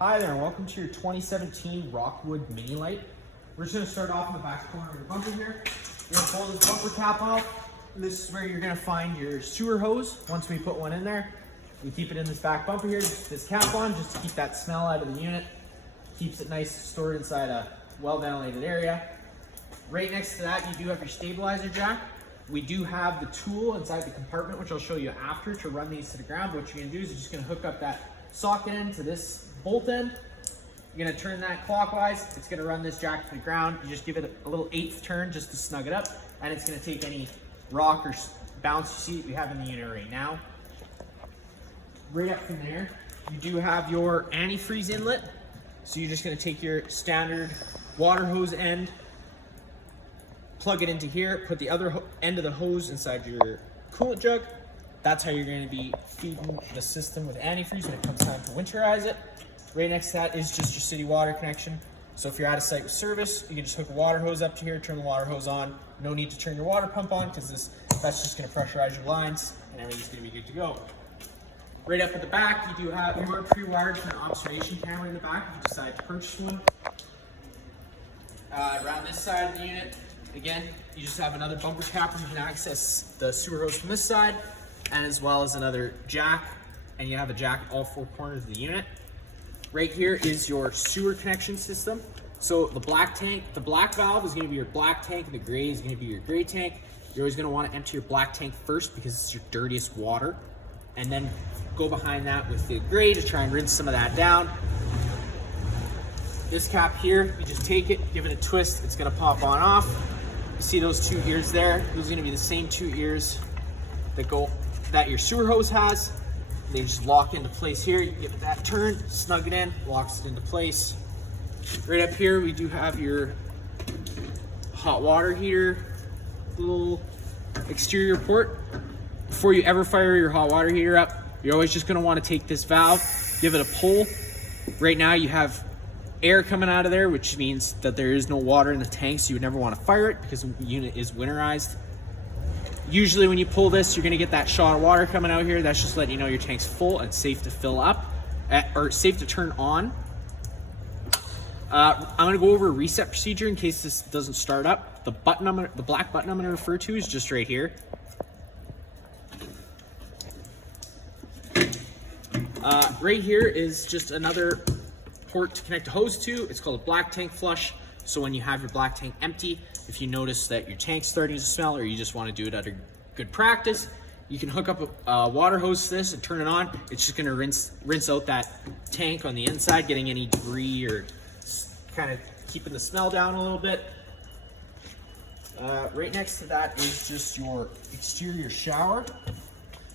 Hi there, and welcome to your 2017 Rockwood Mini Light. We're just going to start off in the back corner of the bumper here. You're going to pull this bumper cap off, and this is where you're going to find your sewer hose. Once we put one in there, we keep it in this back bumper here, just this cap on, just to keep that smell out of the unit. Keeps it nice stored inside a well-ventilated area. Right next to that, you do have your stabilizer jack. We do have the tool inside the compartment, which I'll show you after, to run these to the ground. What you're going to do is you're just going to hook up that socket end to this bolt end. You're going to turn that clockwise. It's going to run this jack to the ground. You just give it a little 1/8 turn just to snug it up, and it's going to take any rock or bounce you see that we have in the unit right now. Right up from there, you do have your antifreeze inlet. So you're just going to take your standard water hose end, plug it into here, put the other end of the hose inside your coolant jug. That's how you're going to be feeding the system with antifreeze when it comes time to winterize it. Right next to that is just your city water connection. So if you're out of site with service, you can just hook a water hose up to here, turn the water hose on. No need to turn your water pump on because that's just going to pressurize your lines and everything's going to be good to go. Right up at the back, you do have your pre-wired for an observation camera in the back if you decide to purchase one. Around this side of the unit, again, you just have another bumper cap where you can access the sewer hose from this side, and as well as another jack, and you have a jack at all 4 corners of the unit. Right here is your sewer connection system. So the black valve is going to be your black tank, and the gray is going to be your gray tank. You're always going to want to empty your black tank first because it's your dirtiest water, and then go behind that with the gray to try and rinse some of that down. This cap here, you just take it, give it a twist, it's going to pop on off. You see those 2 ears there? Those are going to be the same 2 ears that your sewer hose has. They just lock into place here. You give it that turn, snug it in, locks it into place. Right up here, we do have your hot water heater, little exterior port. Before you ever fire your hot water heater up, you're always just going to want to take this valve, give it a pull. Right now you have air coming out of there, which means that there is no water in the tank, so you would never want to fire it because the unit is winterized. Usually when you pull this, you're going to get that shot of water coming out here. That's just letting you know your tank's full and safe to fill up, or safe to turn on. I'm going to go over a reset procedure in case this doesn't start up. The black button I'm going to refer to is just right here. Right here is just another port to connect a hose to. It's called a black tank flush. So when you have your black tank empty, if you notice that your tank's starting to smell or you just want to do it out of good practice, you can hook up a water hose to this and turn it on. It's just going to rinse out that tank on the inside, getting any debris or kind of keeping the smell down a little bit. Right next to that is just your exterior shower.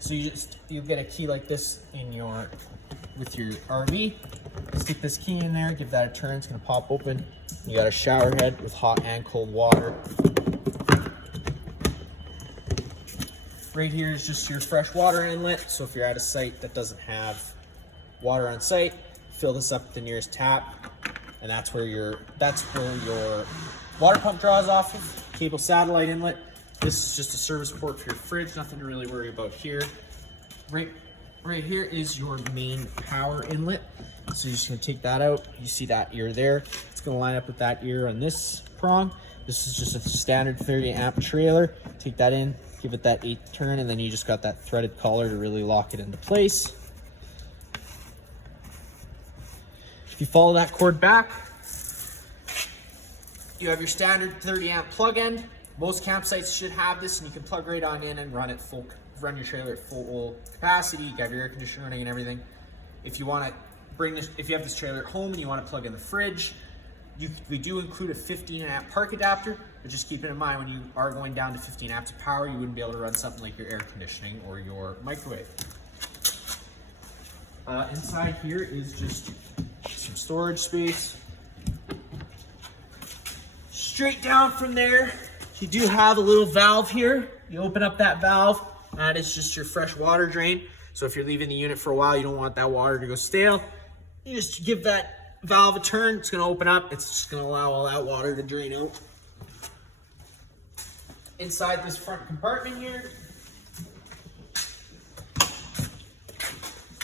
So you'll get a key like this with your RV. Stick this key in there, give that a turn, it's gonna pop open. You got a shower head with hot and cold water. Right here is just your fresh water inlet. So if you're at a site that doesn't have water on site, fill this up at the nearest tap, and that's where your water pump draws off of. Cable satellite inlet. This is just a service port for your fridge, nothing to really worry about here. Right here is your main power inlet. So you're just gonna take that out. You see that ear there. It's gonna line up with that ear on this prong. This is just a standard 30 amp trailer. Take that in, give it that 8th turn, and then you just got that threaded collar to really lock it into place. If you follow that cord back, you have your standard 30 amp plug end. Most campsites should have this, and you can plug right on in and run your trailer at full capacity. You got your air conditioner running and everything. If you want to if you have this trailer at home and you want to plug in the fridge, we do include a 15 amp park adapter, but just keep it in mind when you are going down to 15 amps of power, you wouldn't be able to run something like your air conditioning or your microwave. Inside here is just some storage space. Straight down from there, you do have a little valve here. You open up that valve, that is just your fresh water drain. So if you're leaving the unit for a while, you don't want that water to go stale. You just give that valve a turn, it's gonna open up. It's just gonna allow all that water to drain out. Inside this front compartment here,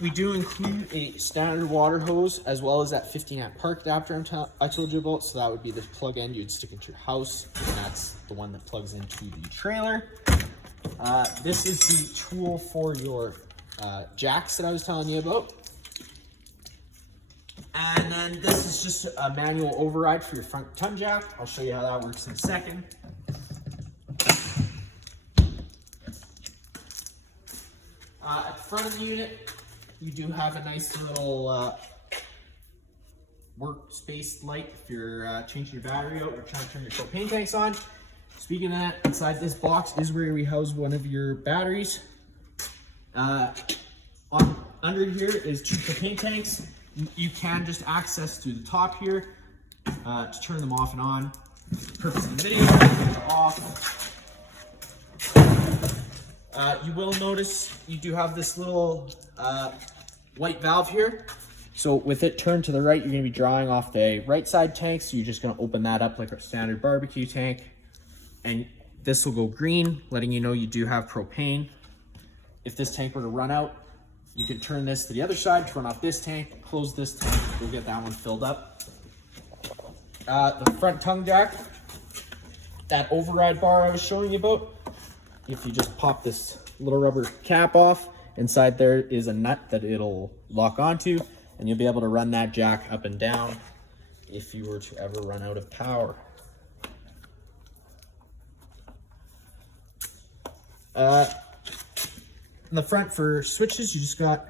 we do include a standard water hose as well as that 15 amp park adapter I told you about. So that would be the plug end you'd stick into your house, and that's the one that plugs into the trailer. This is the tool for your jacks that I was telling you about. And then this is just a manual override for your front ton jack. I'll show you how that works in a second. At the front of the unit, you do have a nice little workspace light if you're changing your battery out or trying to turn your propane tanks on. Speaking of that, inside this box is where we house one of your batteries. Under here is 2 propane tanks. You can just access through the top here to turn them off and on. Purpose of the video, off. You will notice you do have this little white valve here. So with it turned to the right, you're going to be drawing off the right side tank. So you're just going to open that up like a standard barbecue tank. And this will go green, letting you know you do have propane. If this tank were to run out, you can turn this to the other side, turn off this tank, close this tank, you'll get that one filled up. The front tongue jack, that override bar I was showing you about, if you just pop this little rubber cap off, inside there is a nut that it'll lock onto, and you'll be able to run that jack up and down if you were to ever run out of power. In the front for switches, you just got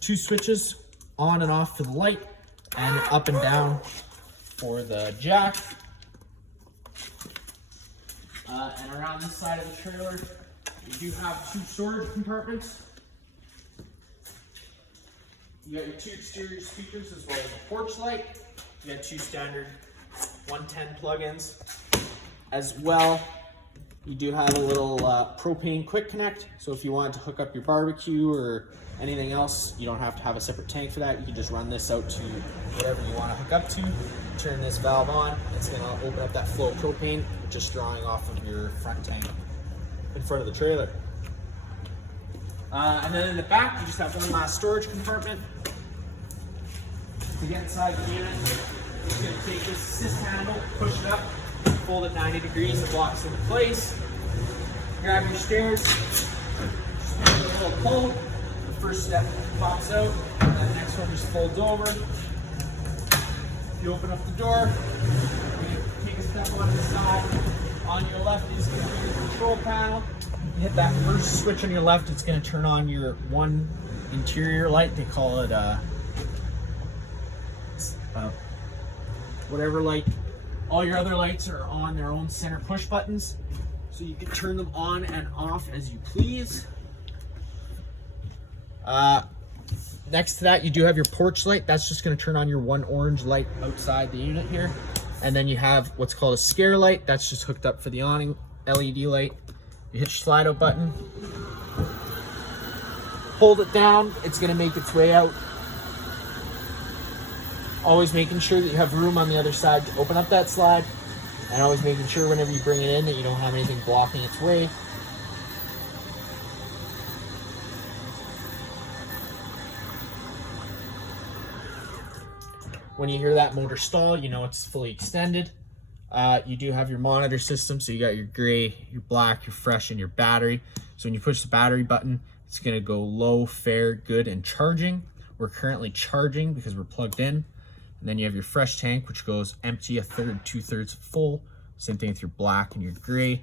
2 switches, on and off for the light, and up and down for the jack. And around this side of the trailer, you do have 2 storage compartments. You got your 2 exterior speakers as well as a porch light. You got 2 standard 110 plugins. As well, you do have a little propane quick connect. So if you wanted to hook up your barbecue or anything else, you don't have to have a separate tank for that. You can just run this out to whatever you want to hook up to. Turn this valve on. It's going to open up that flow of propane, just drawing off of your front tank in front of the trailer. And then in the back, you just have one last storage compartment. To get inside the unit, you're going to take this assist handle, push it up, fold it 90 degrees, it locks into place. Grab your stairs, just give it a little pull. The first step pops out, and the next one just folds over. You open up the door, you take a step on the side. On your left is going to be your control panel. You hit that first switch on your left, it's going to turn on your one interior light. They call it whatever light. All your other lights are on their own center push buttons, so you can turn them on and off as you please. Next to that, you do have your porch light. That's just going to turn on your one orange light outside the unit here. And then you have what's called a scare light. That's just hooked up for the awning LED light. You hit your slide out button, hold it down, it's going to make its way out. Always making sure that you have room on the other side to open up that slide, and always making sure whenever you bring it in that you don't have anything blocking its way. When you hear that motor stall, you know it's fully extended. You do have your monitor system, so you got your gray, your black, your fresh, and your battery. So when you push the battery button, it's going to go low, fair, good, and charging. We're currently charging because we're plugged in. And then you have your fresh tank, which goes empty, a third, 2/3 full. Same thing with your black and your gray.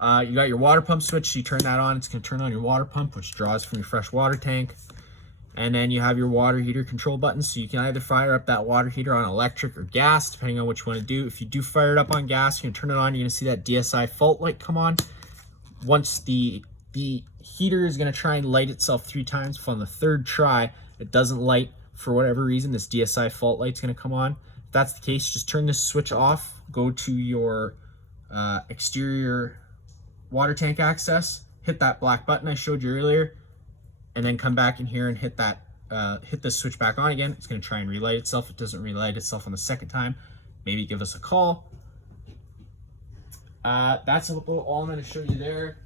You got your water pump switch, so you turn that on. It's going to turn on your water pump, which draws from your fresh water tank. And then you have your water heater control button, so you can either fire up that water heater on electric or gas, depending on what you want to do. If you do fire it up on gas, you're going to turn it on, you're going to see that DSI fault light come on. Once the heater is going to try and light itself 3 times. If on the 3rd try it doesn't light for whatever reason, this DSI fault light's going to come on. If that's the case, just turn this switch off, go to your exterior water tank access, hit that black button I showed you earlier, and then come back in here and hit that hit this switch back on again. It's going to try and relight itself. If it doesn't relight itself on the 2nd time, maybe give us a call. That's all I'm going to show you there.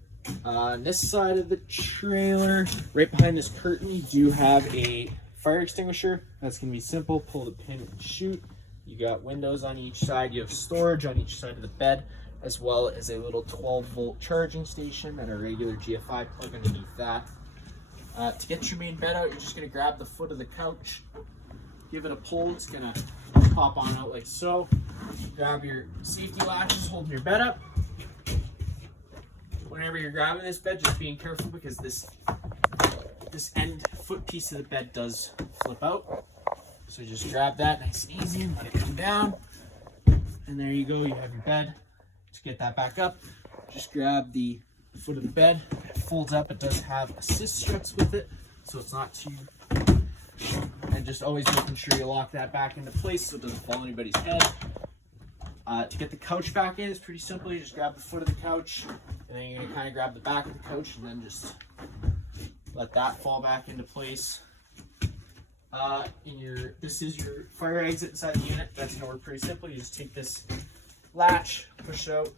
On this side of the trailer, right behind this curtain, you do have a fire extinguisher. That's going to be simple. Pull the pin and shoot. You got windows on each side. You have storage on each side of the bed, as well as a little 12-volt charging station and a regular GFI plug underneath that. To get your main bed out, you're just going to grab the foot of the couch, give it a pull. It's going to pop on out like so. Grab your safety latches, holding your bed up. Whenever you're grabbing this bed, just being careful because this end foot piece of the bed does flip out. So just grab that nice and easy and let it come down. And there you go, you have your bed. To get that back up, just grab the foot of the bed. It folds up. It does have assist struts with it, so it's not too... And just always making sure you lock that back into place so it doesn't fall on anybody's head. To get the couch back in, it's pretty simple. You just grab the foot of the couch, and then you're going to kind of grab the back of the couch and then just let that fall back into place. This is your fire exit inside the unit. That's going to work pretty simple. You just take this latch, push it out,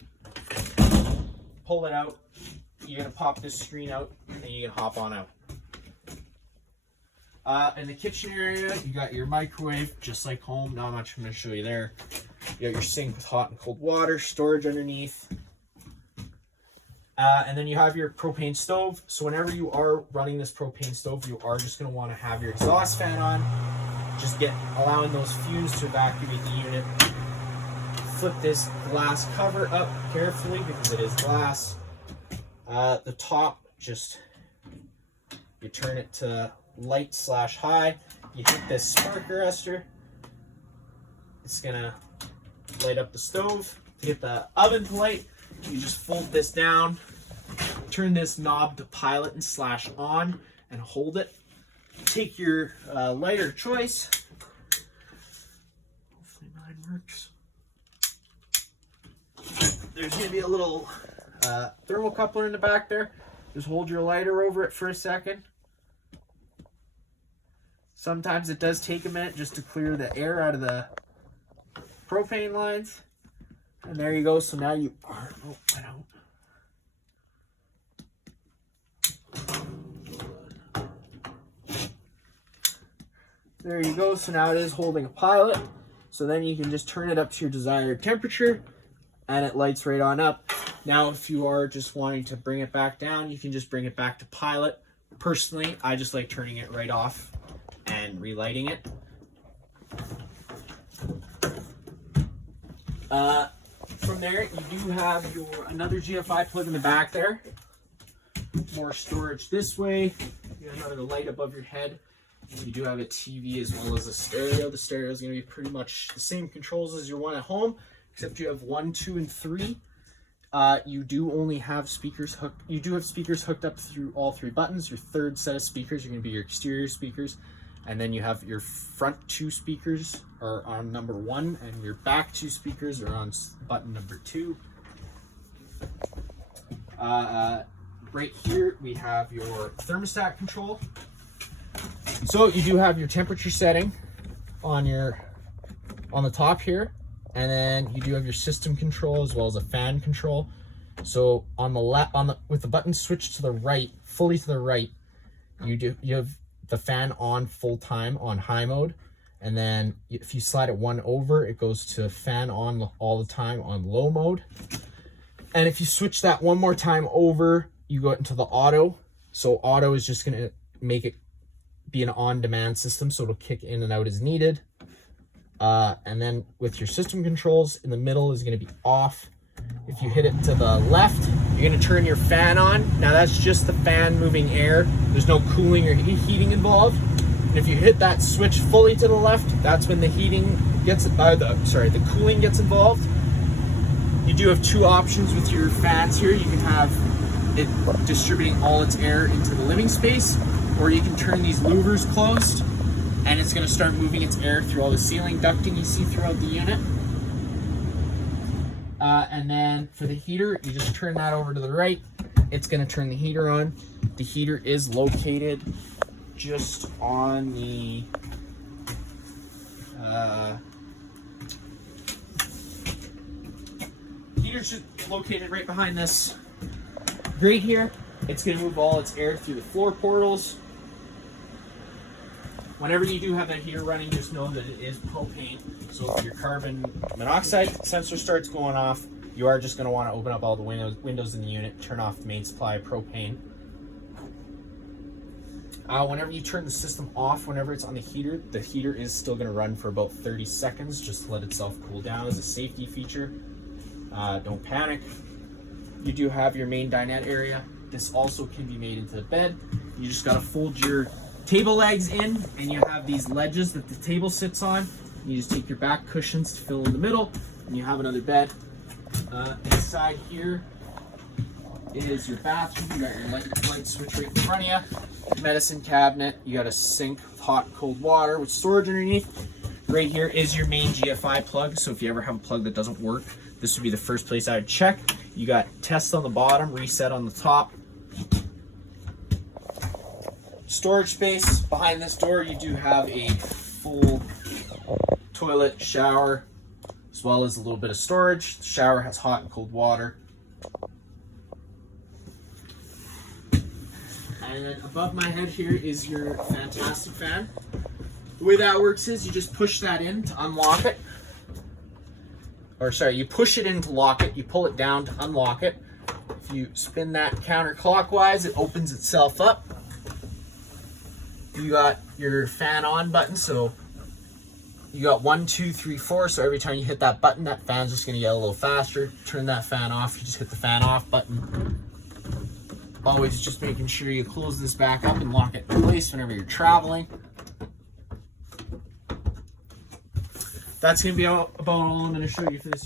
pull it out. You're going to pop this screen out, and you can hop on out. In the kitchen area, you got your microwave, just like home. Not much I'm going to show you there. You got your sink with hot and cold water, storage underneath. And then you have your propane stove. So whenever you are running this propane stove, you are just going to want to have your exhaust fan on. Just allowing those fumes to evacuate the unit. Flip this glass cover up carefully because it is glass. The top, you turn it to light/high. You hit this spark arrestor. It's going to light up the stove. To get the oven to light, you just fold this down, turn this knob to pilot and /on, and hold it. Take your lighter choice. Hopefully mine works. There's going to be a little thermocoupler in the back there. Just hold your lighter over it for a second. Sometimes it does take a minute just to clear the air out of the propane lines. And there you go. So now you are... Oh, I don't. There you go. So now it is holding a pilot. So then you can just turn it up to your desired temperature and it lights right on up. Now, if you are just wanting to bring it back down, you can just bring it back to pilot. Personally, I just like turning it right off and relighting it. From there, you do have another GFI plug in the back there. More storage this way. You got another light above your head. You do have a TV as well as a stereo. The stereo is going to be pretty much the same controls as your one at home, except you have 1, 2, and 3. You do only have speakers hooked. You do have speakers hooked up through all 3 buttons. Your third set of speakers are going to be your exterior speakers, and then you have your front 2 speakers are on number 1, and your back 2 speakers are on button number 2. Right here we have your thermostat control. So you do have your temperature setting on the top here, and then you do have your system control as well as a fan control. So on the left, with the button switched to the right, fully to the right, you have the fan on full time on high mode, and then if you slide it one over, it goes to fan on all the time on low mode. And if you switch that one more time over, you go into the auto. So auto is just going to make it be an on-demand system, so it'll kick in and out as needed. And then with your system controls, in the middle is going to be off. If you hit it to the left, you're going to turn your fan on. Now that's just the fan moving air. There's no cooling or heating involved. And if you hit that switch fully to the left, that's when the the cooling gets involved. You do have 2 options with your fans here. You can have it distributing all its air into the living space, or you can turn these louvers closed and it's going to start moving its air through all the ceiling ducting you see throughout the unit. And then for the heater, you just turn that over to the right. It's going to turn the heater on. The heater is located just on the heater's just located right behind this Great here. It's going to move all its air through the floor portals. Whenever you do have that heater running, just know that it is propane. So if your carbon monoxide sensor starts going off, you are just going to want to open up all the windows in the unit, turn off the main supply of propane. Whenever you turn the system off, whenever it's on the heater is still going to run for about 30 seconds just to let itself cool down as a safety feature. Don't panic. You do have your main dinette area. This also can be made into a bed. You just got to fold your table legs in, and you have these ledges that the table sits on. You just take your back cushions to fill in the middle, and you have another bed. Inside here is your bathroom. You got your light switch right in front of you. Medicine cabinet. You got a sink with hot and cold water with storage underneath. Right here is your main GFI plug. So if you ever have a plug that doesn't work, this would be the first place I would check. You got test on the bottom, reset on the top. Storage space. Behind this door, you do have a full toilet, shower, as well as a little bit of storage. The shower has hot and cold water. And then above my head here is your fantastic fan. The way that works is you just push that in to unlock it. Or sorry, you push it in to lock it, you pull it down to unlock it. If you spin that counterclockwise, it opens itself up. You got your fan on button, so you got 1, 2, 3, 4. So every time you hit that button, that fan's just gonna get a little faster. Turn that fan off, you just hit the fan off button. Always just making sure you close this back up and lock it in place whenever you're traveling. That's gonna be about all I'm gonna show you for this